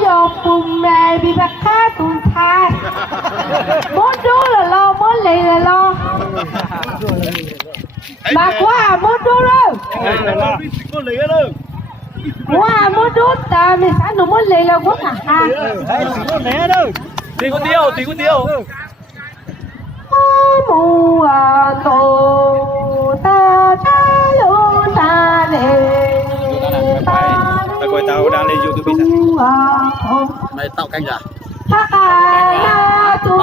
vô cùng mẹ bị bạc khá tụi thai muốn đú là lo muốn lì là lo bà quá muốn đú đâu quá muốn đú ta mình sáng đủ muốn lì là quá hả tí có tiêu mù à tổ ta trái lũ ta lệ Mày coi tao đang lên YouTube sao? Mày tạo kênh à? Tao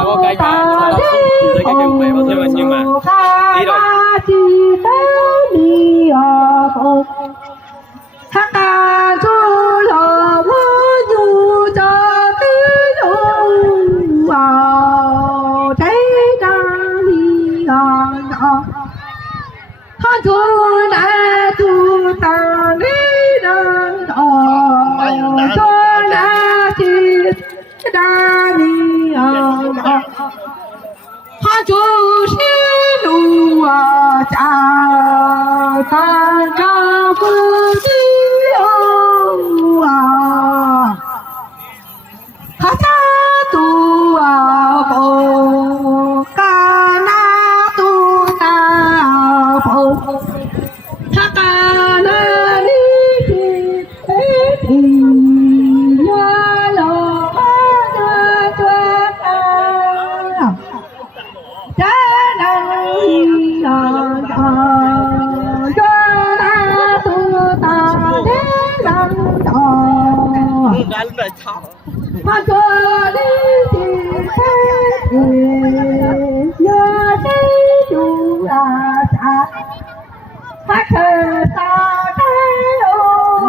có kênh mà, tao không thấy cái kênh của mày bao giờ nhưng mà đi rồi.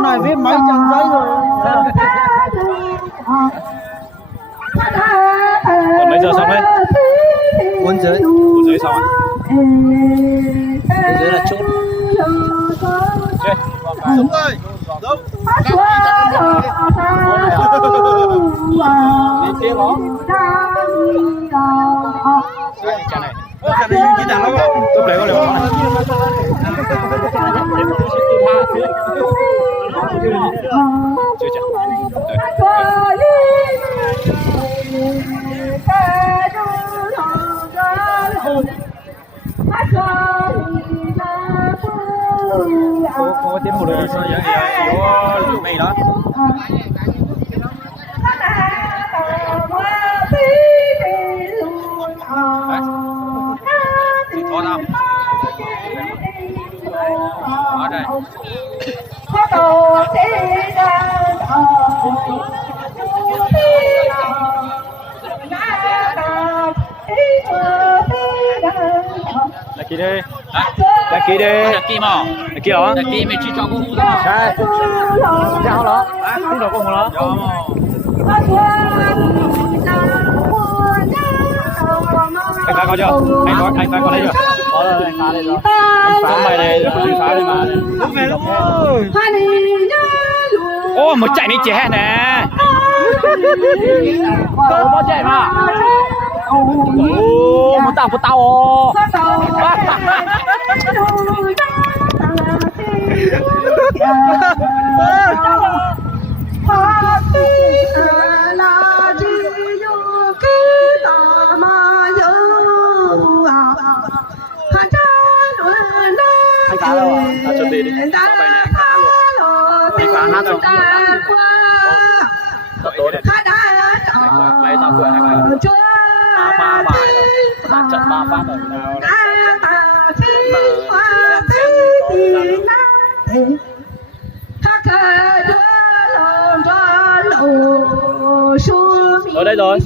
Này viết mấy trang giấy rồi. Còn mấy giờ xong đấy? 4 giờ. 4 giờ xong à? 4 giờ là chốt. Đúng rồi. Đúng. Đi tiếp đó. Chả này. Chả này chỉ đàn lắm không? Tôi lấy con liều đó này. Chưa chả. Có tiếng một đời sao vậy? Yếu mày đó. Có đâu? Ở đây. Là kia đi. Là kia đi. Là kia mà. Là kia hả? Là kia mày chỉ cho cũng. Sai. Chào đó. Không được cùng đó. Anh phá có chưa? Anh phá có đây chưa? Có rồi, anh phá đây rồi. Anh phá mày này, anh phá đây mà. Đúng về luôn rồi. Ô, một chạy đi trẻ nè. Cậu nó chạy mà. Ô, một tao ô. Anh phá đâu à? Chuẩn bị đi. Sao bài này anh phá luôn. Anh phá nát rồi. Tốt đấy. Mày tao cười hai bài. Ba bài rồi. Ba trận 3 phát rồi. Ở đây rồi.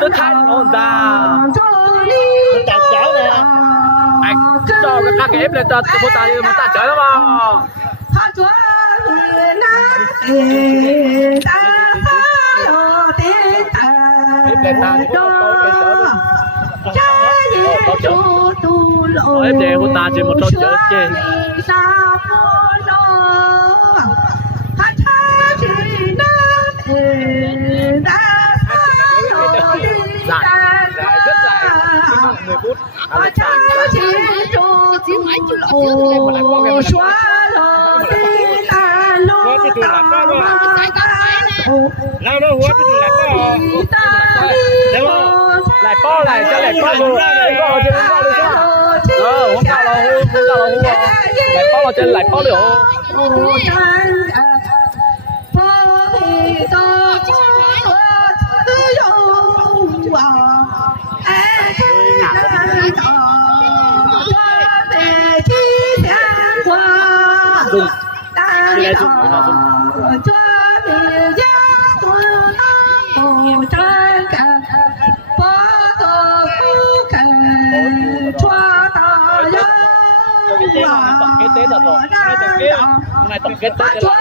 Tôi thay nó ta chào cháu nè các cái ép lên ta cô ta mà ta chơi lắm mà他做你那大有的大多，这一处独楼，ép để cô ta chỉ một trò chơi chơi沙坡上，他插起那大有的大多，他插起独楼，说了的大路到lao đâu quá cái lại po lại cho lại po luôn po trên po luôn chứ không cao là hú lại po trên lại po được cái tết rồi này tổng kết tết là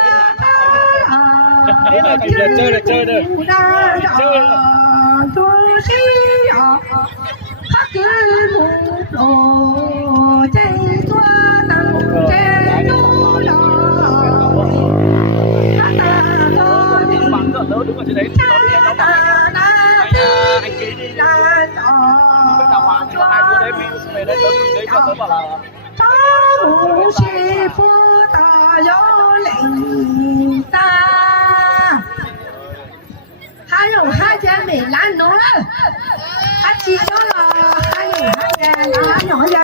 cái này thì chơi được chơi đứng ở trên đấy nó bảo anh ký đi cái đào hoàng cho hai đứa đấy về đấy đấy cho tớ bảo là 朝不是不大有铃铛，还有还见没蓝龙了，还记住了，还有还见蓝龙了。